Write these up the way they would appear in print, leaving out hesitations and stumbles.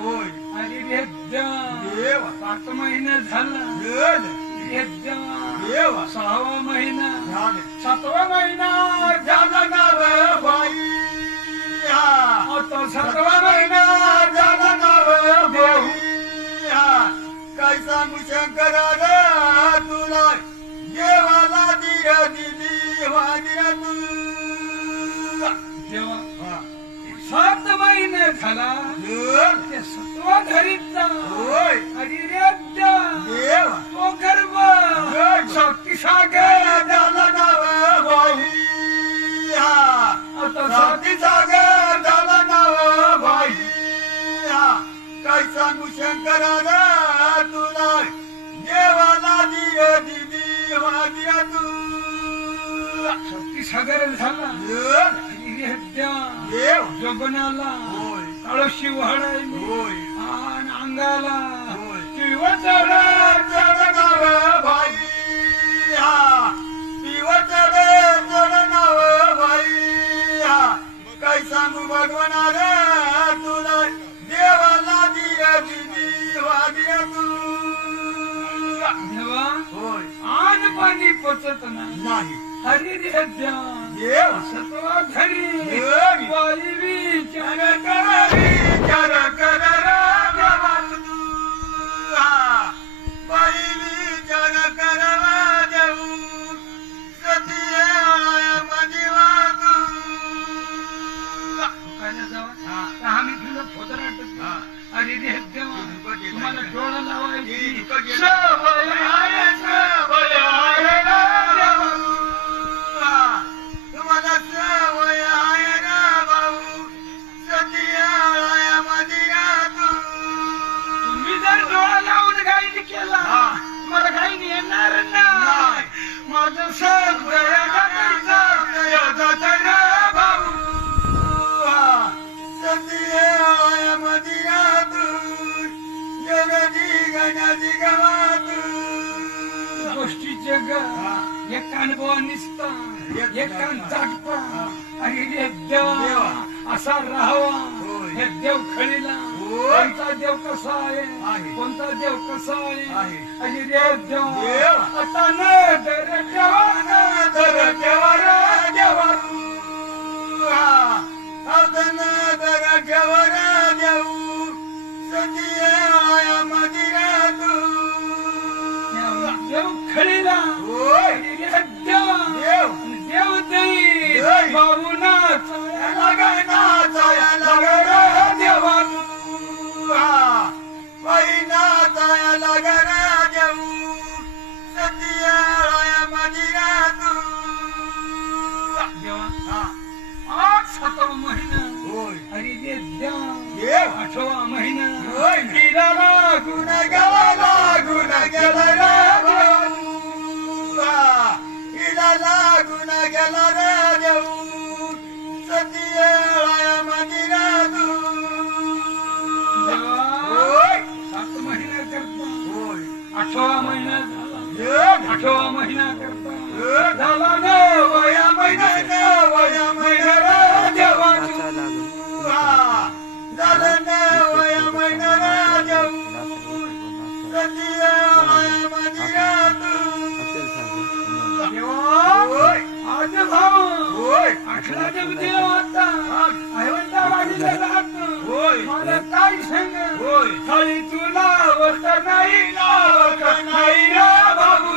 होय अरे रे देव 7 महिने झाला देव रे देव 6वा महिना झाले 7वा महिना झाला ना रे बाई हा आता 7वा महिना झाला ना रे बाई हा काय सांगू शंकरा रे तुला देवाला दिया दिली वादिरा तू जेव्हा हा 7 महिने झाला देव ते 7वा घरीचा होय अरे रे देव तो गर्भ गर्भ. शक्ती सागर झाला ना रे बाई हा आता साथी सागर झाला ना रे बाई हा काय सांगू शंकरा रे तुला देवाला दिया दिली वादिरा तू शक्ती सागर झाला देव अरे रे देव जगनाला होय कळशी वाढायली होय आणि अंगाला होय किंवा चढ चढणाव भाई हा पिवट रे चढणाव भाई हा काय सांगू भगवाना रे तुला देवाला दिया दिली वादिया तू देवा होय आज पाणी पचत नाही नाही हरी रे देव 7वा घरी देव. बाई विचार विचार कर रे देवा तू हा बाई विचार कर रे देऊ सतीये मध्ये वागू दुकानात जावा हा. तर आम्ही तुला फोदर हा. अरे रे देवा तुम्हाला डोळा लावायची सवय सवय आहे, सवय आहे रे देवा. तुम्हाला सवय आहे रे भाऊ सतीये मध्ये तू तुम्ही जर डोळा लावून गायनी केला हा. मला गायनी येणार ना नाही. माझं सगळं गोष्टी जग एकान बोवा निसता एकान जागता आणि रे देवा असा राहावा होय. हे देव खळीला होय. कोणता देव कसा आहे आहे. कोणता देव कसा आहे आहे. आणि रे देव देव. आता न दर देवा न दर देवा रे देवा देव खळीला आणि रे देवा देव. आणि देव देई देई. बाबूना देवा देवा आज 7वा महिना अरे रे देवा 8वा महिना होय. गेला लागून देवा 7 महिना करता 8वा महिना झाला 8वा महिना करता झाला 9व्या महिना रे देवा देवा आज भाऊ 18 देव आता ऐवंता वाडीला राहतो मला काय सांग खाली तुला वत नाही लावत नाही रे बाबू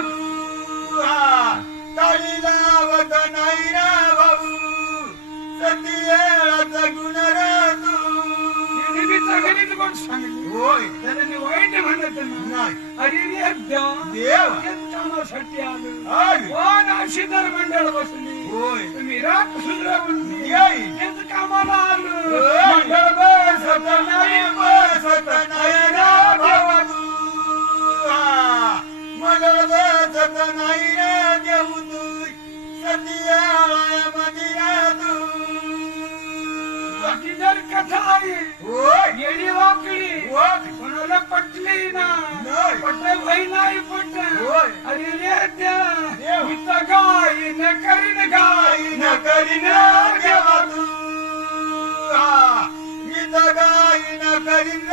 नेहमीचा गणित कोण सांगितलं त्याने वाईट म्हणत नाही अरे रे देवा हेच कामासाठी आलो कोण अशीदर मंडळ बसली तुम्ही रात सुधरवून हेच कामाला आलो मंडळ बसत नाही रे देवा माझी जर कथा आहे येडी वाकडी कोणाला पटली ना नाही. पट भाई नाही पट होय. अरे रे देवा देव. मी तर गाई न करीन देवा तू मी तर गाई न करीन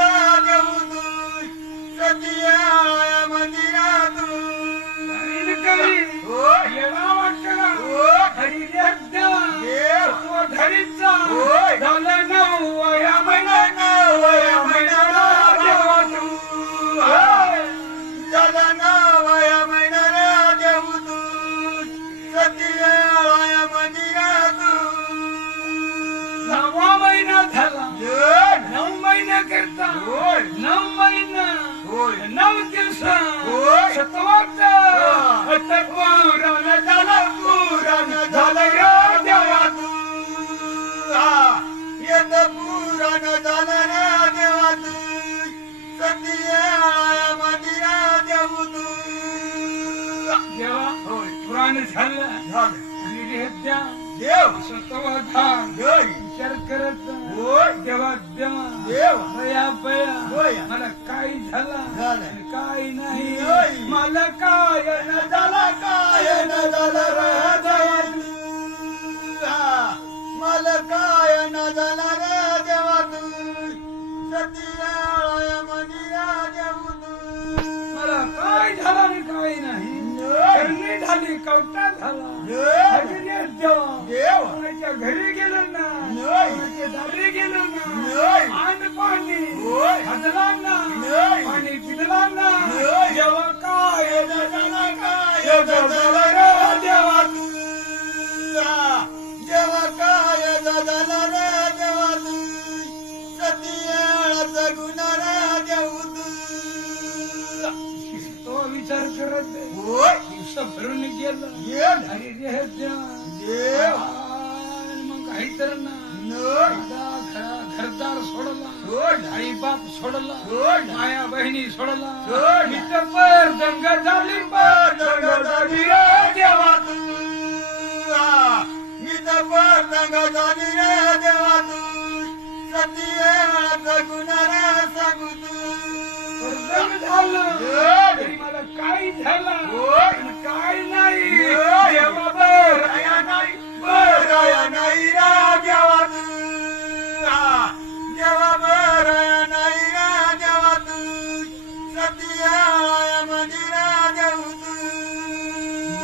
मंदिरातून काही होय येडा वाटला होय हरी देव देव धरीचा होय झालं नवया महिना नवया महिन्याला देवा देव तू तू होय. झाला नवया महिन्याला देव तू सतीया मंदिरातून नववा महिना झाला जन 9 महिना करता होय 9 महिना होय 9 दिवस होय. शतवार्ष आता पुराण झालं पुराण झालं रे देवा तू येत पुराण झालं रे देवा तू सतीया मंदिरा देव तू देवा होय पुराण झालं झालं आणि रेद्या देव शतवाधान जय विचार करत होय देवा देवा देव बया बया बया. मला काय झालं झालं. काय नाही नाही. मला काय न झालं काय न झालं रे देवा तू मला काय न झालं रे देवा तू सतीया मंदिरा देव तू मला काय झालं आणि काय नाही जय करणी झाली कवटा झाला जय हरिने देवा देव कोणाच्या घरी गेलो ना नाही. कोणाच्या दारी गेलो ना नाही. अन्न पाणी होय. खाल्ला ना नाही. पाणी पिला ना नाही. जेव्हा काय न झालं काय न न झालं झालं रे रे देवा तू देवा काय न झालं रे देवा तू सतीयाळाचा गुन्हा रे देव तू तो विचार करत होय दिवस भरून गेलं गेल आणि रे देवा देव आणि मग काही तर ना नाही घरदार सोडला सोड आई बाप सोडला सोड माया बहिणी सोडला सोड. मित्र पर दंग झाली पर दंग झाली रे देवा तू मी तर पतंग झाली रे देवा तू सतीयाळाचा गुन्हा रे सांगू तू दंग झालं सोड. तरी मला काय झाला होय. आणि काय नाही होय. देवा बर राया नाही बराया नाही रा देवा तू देवा बराया नाही रा देवा तू सतीया मंदिरा देव तू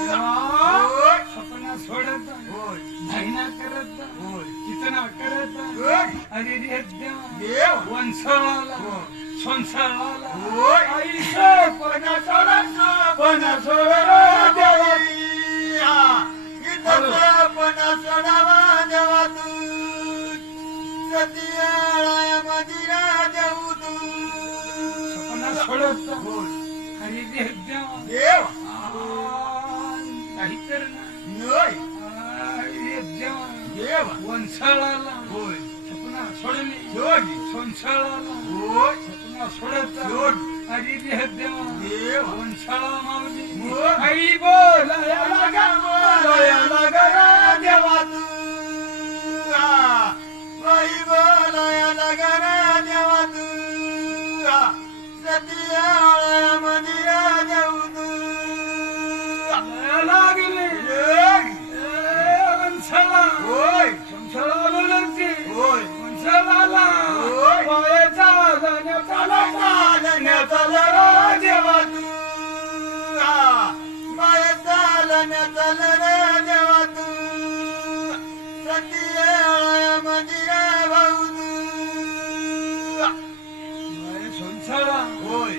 होय सपना सोडत होय धायना करत होय कितना करत होय अरे रे देवा देव वंशळाला होय. संसाराला होय. आईचं पणा सोडायचं पण सोडा देवा इथं पण सोडावा देवा तू सतीया मंदिरा देव तू सपना सोडत होय अरे रे देवा देव काही तर नाही अरे देवा देव वंशळाला होय सपना सोडली जोडी संसाराला होय सपना सोडत जोड अरे रे देवा देव वंशळा मावली होय. आई बोलाया लागा बोलाया लागा रे देवा तू बाई बोलाया लागा रे देवा तू सतीया मंदिरा देव तू लागले जय. वंशळा होय संसारा बोलते होय वंशळाला होय. पायाचा जाण्याचा लागा चालण्याचा लढा देवा तू माया चालण्याचा लढा देवा तू सतीया मंदिरा भाऊ तू संसारा होय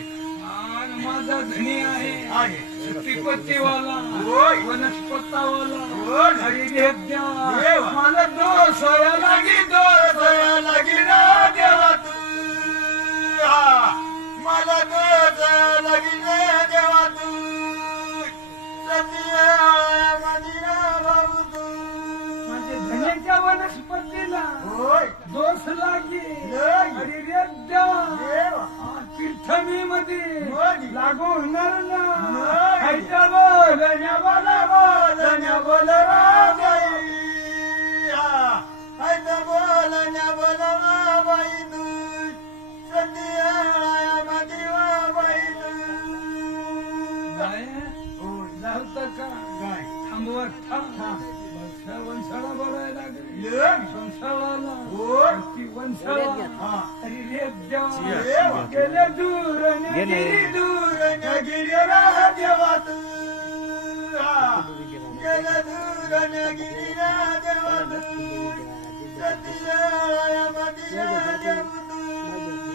आणि माझा धनी आहे आहे श्रुतिपतीवाला होय. वनस्पतावाला होय. हरी रे देवा देवा. मला दोष या लागी दोष दया लागी रे देवा तू मला दया लागी रे देवा तू सतीया मंदिरा भाऊ तू माझे धन्याच्या वनस्पतीला होय दोष लागी लागी. हरी रे देवा देवा तीर्थमी मध्ये होय. लागू होणार ना नाही. खायच्या बोलण्या बोला बोलण्या बोल बाई हायचं बोलण्या बोल बाई तू सतीया मंदिरा बाई तू जाऊत का काय थांबवत थांब वंशाला बोलायला लागली लेन संसाराला होय ती वंशाला हा हरी रे देवा देवा. गेले दूर गेले. दूर गिरीरा देवा तू गेला दूर न गिरीरा देवा तू सतीया मदिरा देव तू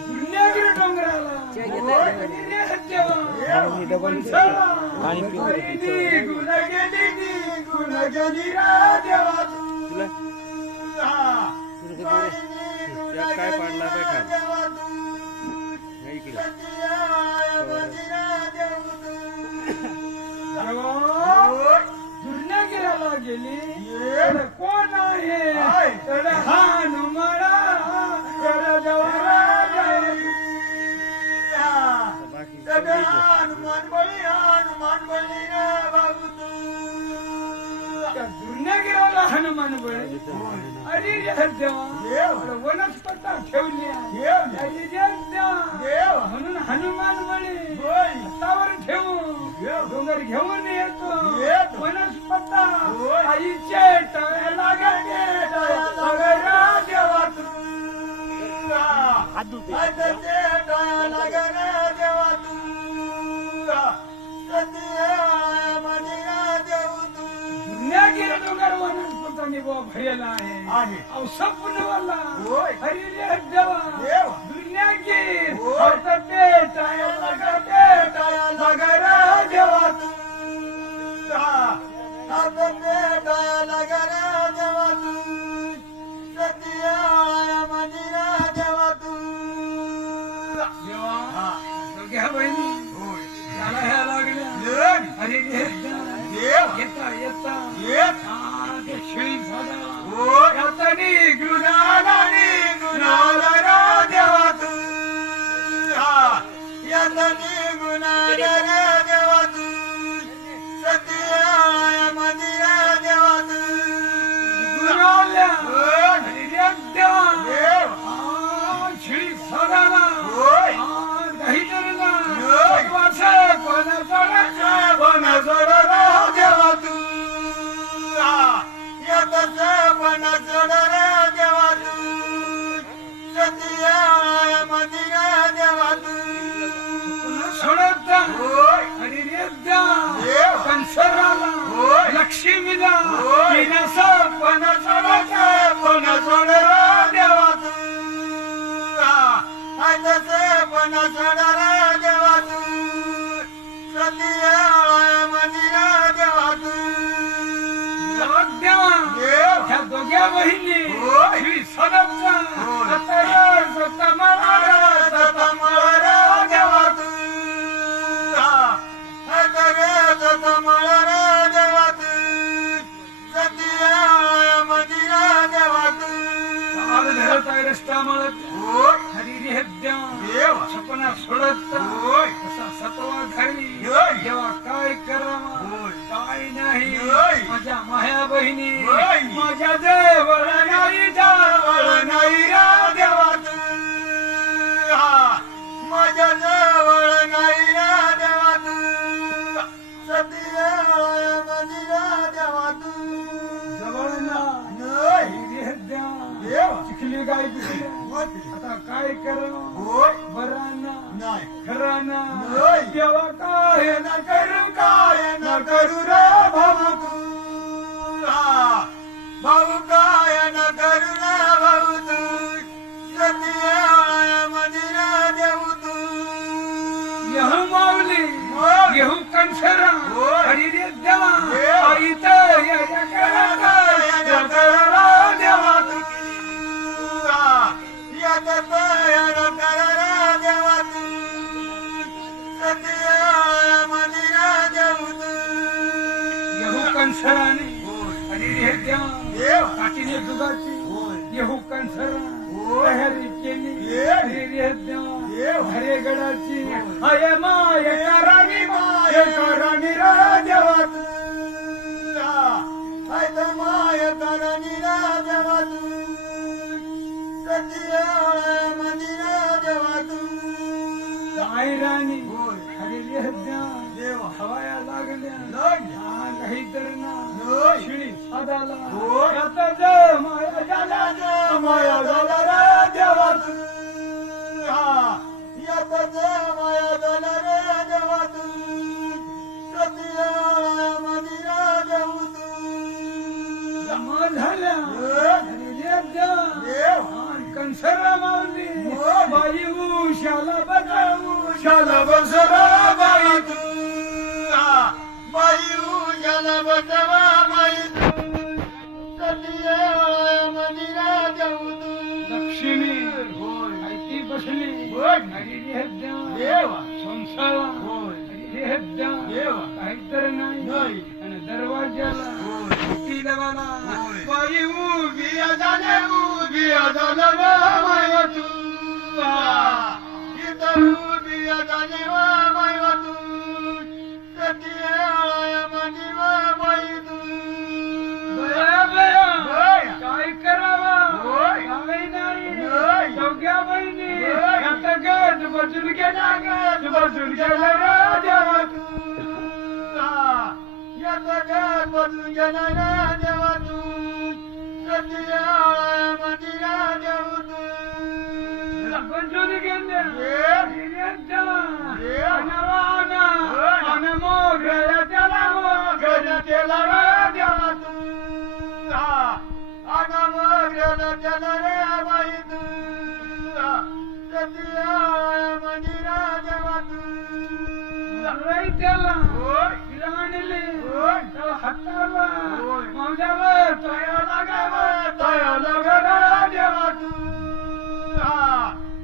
पुण्यगिरी डोंगराला गिरीरा देवा पंचाला गुण गेलीरा देवा तू काय पाडला देवा तू सतीया मदिरा देव दुर्नगिराला गेली कोण आहे तर हनुमाना तर जवारा हनुमान बळी रे बाबू तू दुर्नगिराला हनुमान बळी अरे रे देवा वनस्पता ठेवल्या अरे रे देवा म्हणून हनुमान बळी हातावर ठेवून डोंगर घेऊन येतो वनस्पता आईचे टाळ्या लागते देवा तू दुर्यागिरी डोंगर वनस्पतांनी भरलेला आहे औसपुनवाला हरी रे देवा दुर्यागिरी टाळ्या लागते देवा तू घ्या बहिणी त्याला ह्या लागल्या अरे येता येता ते शिळी झाला गुणाला देवा तू गुणाला देवा तू सत्या मंदिरा देवा तू गुणाल्या देवा शिळी झाला पण सोडरा देवा तू पण सोडरा देवा तू सतीया मंदिरा देवा तू सोडता अरे रे देवा कंसराला लक्ष्मीला पण सोडरा देवा तू पण सोडरा देवा तू सतीया मंदिरा देवा तू देवा ह्या दोघ्या बहिणी श्री सदपचा देवा तू देवा तू सतीया मंदिरा देवा तू रस्ता मळत हरी रे देवा सपना सोडत असा सतवा घरी देवा काय करावा काय नाही माझ्या माया बहिणी माझ्या जवळ नाही जवळ नाही रा देवा तू माझ्या जवळ नाही रा देवा तू सतीया मंदिरा देवा तू जवळ नाही रे देवा चिखली गाय आता काय करावं बराना खराना देवा काय न करू रे भाऊ तू भाऊ काय न करू रे भाऊ तू सतीया मंदिरा देऊ तू येहू माऊली येहू कंसरा हरी रे देवा आई देवा तू देवा तू सतीया मंदिरा देऊ तू येहू कंसराने हरी रे देवा काठीने दुधाची येहू कंसरा हरी केली हरी रे देवा हरे गडाची अय माय करानी रा देवा तू माय करणी रा देवा तू सतीया मंदिरा देवा तू आई राणी हरी रे देवा हवाया लागल्या काही तर ना शिळी साधाला माया झाला रे देवा तू माया झाला रे देवा तू जमा झाल्या अरे रे देवा कंसरा मावली बाई उशाला बजाऊ शाला बसवा बाई तू बाई उशाला बसवा बाई तू सतिये मंदिरा जाऊ तू लक्ष्मी माहिती बसली हरी रे देवा संसारा हरी रे देवा काहीतर नाही आणि दरवाजाला किती लावला बाई उभी झालं माय तू इथं उभी झाली माय तू सतिये मंदिरा बाई तू काय करावा काय नाही सगळ्या बहिणी आता गट बसून गेला रे देवा तू याचा घर बदलून गेला रे देवा तू सतिये मंदिरा देऊ तू बसून गेले त्याला रे देवा तू त्याला रे बाई तू सतिये मंदिरा देवा तू त्याला आणले हाताला माझ्यावर तया लागावा देवा तू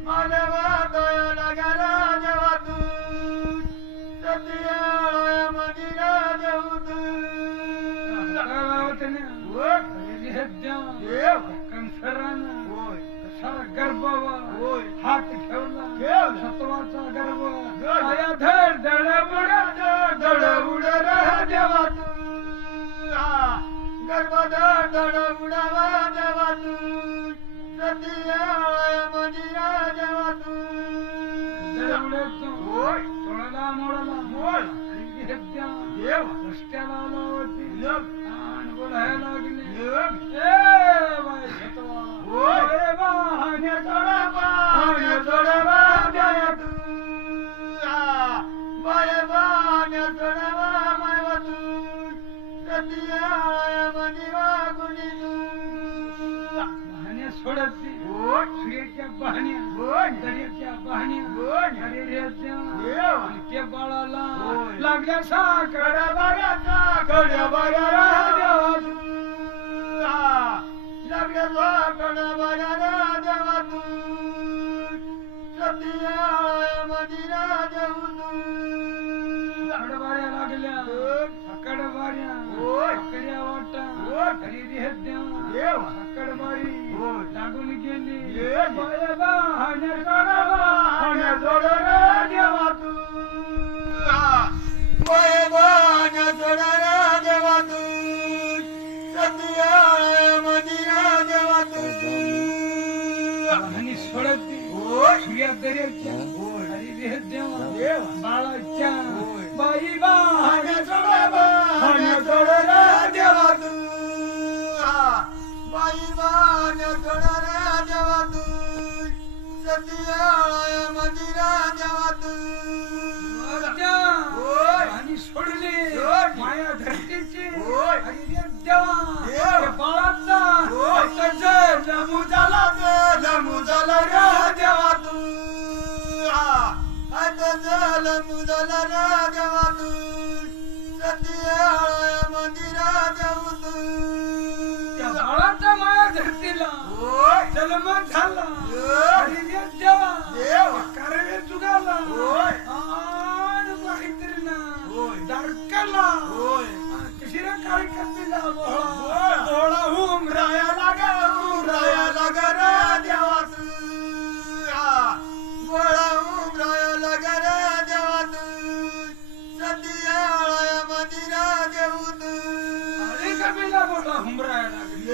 माझ्यावर तया लागायला देवा तू सतिये मंदिरा देऊ तू कंसराना कसा गर्भावा हात ठेवला सत्वाचा गर्भ आया धड दड उड देवा तू गर्भ धड उडावा देवा तू सतिये मंदिरा देवा तू तोळला मोडला रस्त्याला आला होती आणि बोलायला लागले सोडती सूर्याच्या बहाण्या दर्याच्या बहाण्या अरे रे त्या बाळाला लागल्या साकड्या बागाचा देवा तू लागल्या साकड्या बागा देवा तू सतिये मंदिरा देऊ तू कडवाऱ्या लागल्या कडवाऱ्या कडया वाटा हरी रे देवा कडवारी लागून गेली देवा तू देवा तू सतिये मंदिरा देवा तू आणि सोडती सूर्या दर्याच्या हरी रे देवा बाळाच्या बाई देवा तू बाई देवा तू सतिये मंदिरा देवा तू आणि सोडले माया धरतीची हरी रे देवा बाळाचा जमू झाला रे देवा तू जमू झाला रे देवा तू सतिये मंदिरा देऊ तू बाळाचा माया धरतीला जन्म झाला हरी रे देवा कारवे चुगाला आणि काहीतरी ना दारकला कशी रे काळी कपीला बोळा उमराया लागा रे देवा तू बोळा उमराया लागा रे देवा तू सतिये मंदिरा देऊ तू अरे कपीला बोला हुमराया लागली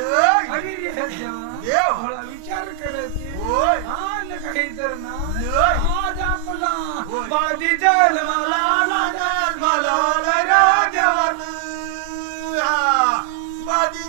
हरी रे देवा थोडा विचार करते आणि काहीतरी ना आज आपला बाजी जल मला रे देवा तू बाजी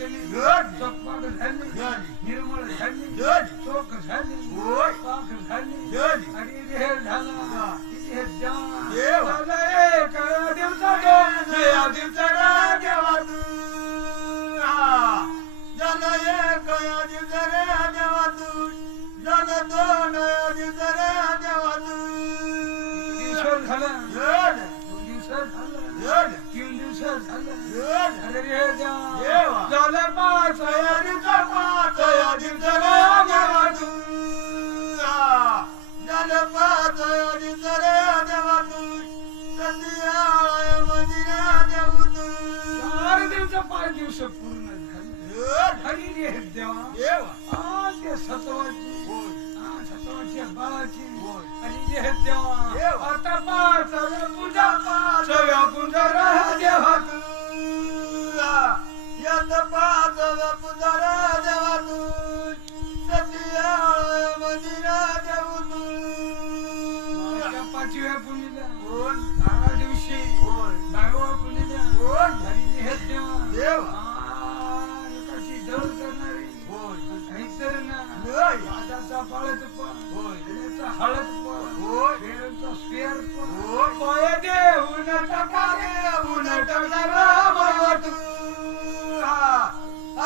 वाचली झाली. चकपाक झाली झाली. निर्मळ झाली झाली. चोख झाली होय. पाक झाली झाली. आणि देह झाला हा. देह जान देवा. झाला एक दिवसाचा नया दिवसाला देवा तू हा. झालं एक या दिवसाला देवा तू झालं दोन या दिवसाला देवा तू दिवस झाला झालं. 2 दिवस झाला झालं. 3 दिवस झाला झालं. अरे रे देवा. देवा झालं 5 या दिवसा पाच या दिवसाला देवा तू हा. झालं 5 या दिवसाला देवा तू सतिया मंदिरा देऊ तू 4 दिवस 5 दिवस पूर्ण झाले झालं. हरी रे देवा देवा. ते सत्वाची होय. सत्वाची बाळाची होय. हरी रे देवा देवा. आता 5 पूजा 5 पूजा राह देवा तू यात 5 पुजारा देवा तू सतिया मंदिरा देऊ तू 5व्या पुनीला कोण 12 दिवशी होय. 12व्या पुनीला कोण हरी रे देवा देवा. एकाची दौड करणारी होय. काहीतरी ना नाही. राजाचा बाळच पण होय. त्याचा हळद पण होय. खेळचा स्पेअर पण होय. पाय देऊन टाका देऊन टाकणारा बाबा तू हा.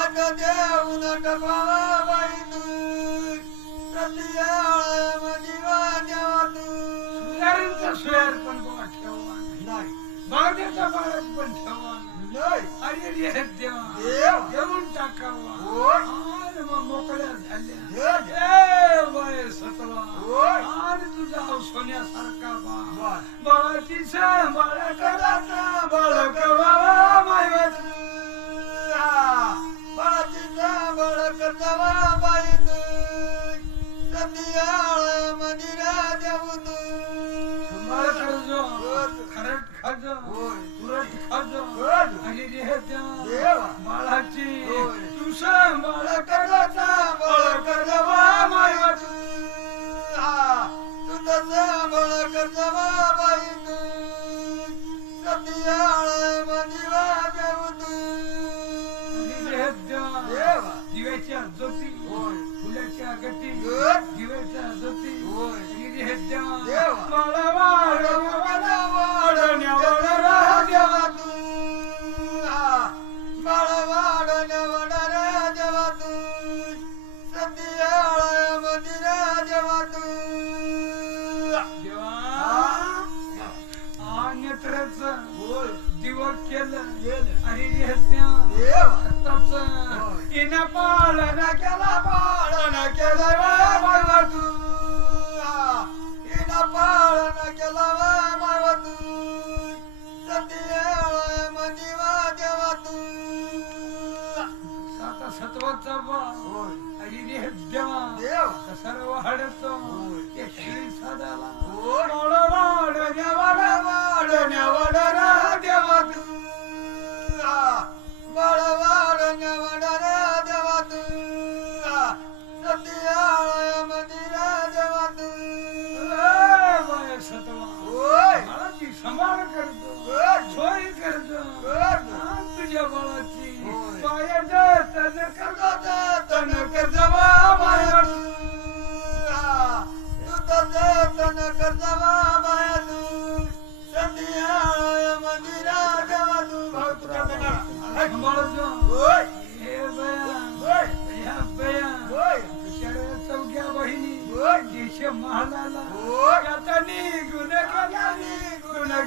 आता देऊन टाकावा बाई तू सतिया मंदिरा देवा तू सुधारींचा स्पेअर पण बघा ठेवा नाही. बागेचा बाळच पण ठेवा नाही. अरे रे देवा देवा. देऊन टाकावा होय. आणि मग मोकळ्या झाल्या देवा. ए बाय सतवा होय. आणि तुझा सोन्यासारखा बा बर. बाळाची सांभाळ कराचा बाळ कवावा मायवाच बाळाची सांभाळ करतावा बाई तू सतिया मंदिरा देऊ तू सांभाळ करजो खरट खाजो होय. तुरट खाजो होय. आणि रे देवा. बाळाची होय. तू सांभाळ कराचा बाळ करतावा मायवा तू हा. तू तर सांभाळ करतावा बाई तू सतिया मंदिरा देऊ तू देवा. दिव्याच्या ज्योती होय. फुलाच्या गती good. दिव्याच्या ज्योती होय. देवा देवा. मला वाढ मला वाढ राहा देवा तू हा. बाळ वाढ देवा तू सतिया मंदिरा देवा तू नेत्रच होय. दिवक केलं केलं. आणि देवा देवा. आत्ताच होय. इना पाळण केला पाळण केलं बाबा तू हा. हिनं पाळण केलं बाबा तू सतिया मंदिरा देवा तू आता सत्वाचा बा होय. आणि देवा देवा. सर्व हडतो होय. ते श्री सदाला होय. वाढ राहा देवा तू बाळ वाढ देवा तू सतिया मंदिरा देवा तू बाय सतवा होय. बाळाची सांभाळ करतो good. सोय करतो good. तुझ्या बाळाची होय. पायाचं तन करतो तन करजवा माया तू तू तर तन करजवा माया तू सतिया मंदिरा देवा तू भाऊ तुझ्या सांभाळतो होय. हे बया होय. या बया होय. बिचाऱ्या चौघ्या बहिणी होय. देश महालाला होय. आता निघून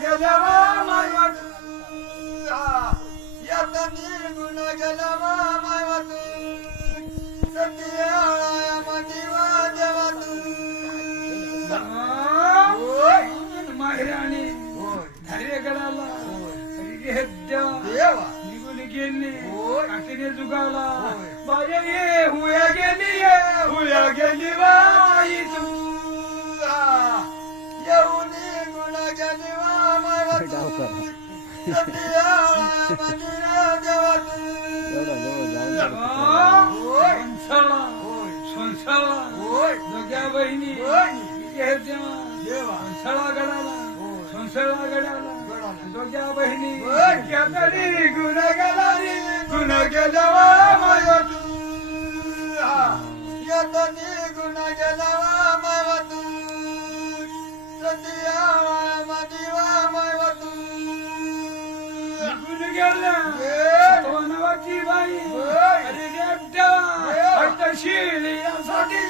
गेल्या मायवा यात निघून गेला मायवा तू सतिया मंदिरा देवा तू होय. माहेराणी होय. धारेगडाला देवा. निघून गेली होय. काकीने जुगावला होय. बाया ये हुया गेली बाई तू येऊन गुण गेली मायवा तू सतिया मंदिरा देवा तू होय. होय. संसाळा होय. दोघ्या बहिणी होय. देवा संसाळा गडाला होय. संसाळा गडाला गडाला. दोघ्या बहिणी होय. निघून गेला निघून गेला माया तू येत निघून गेला माया तू सतिया मदिवा माया तू निघून गेला सत्वनावाची बाई अरे देवा आता शिलियासाठी